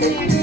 Thank you.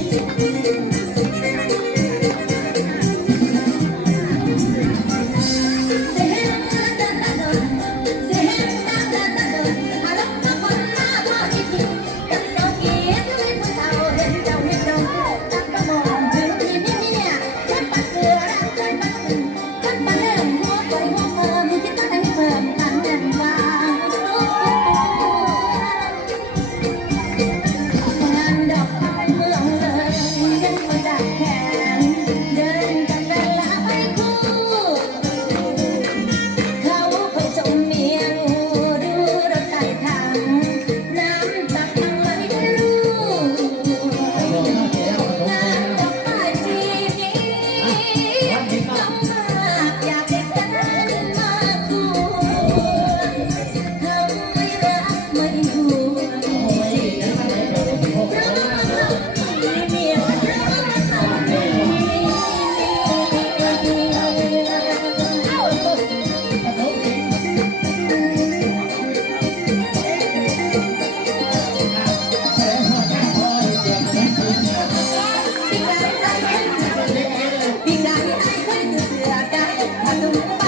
Thank you.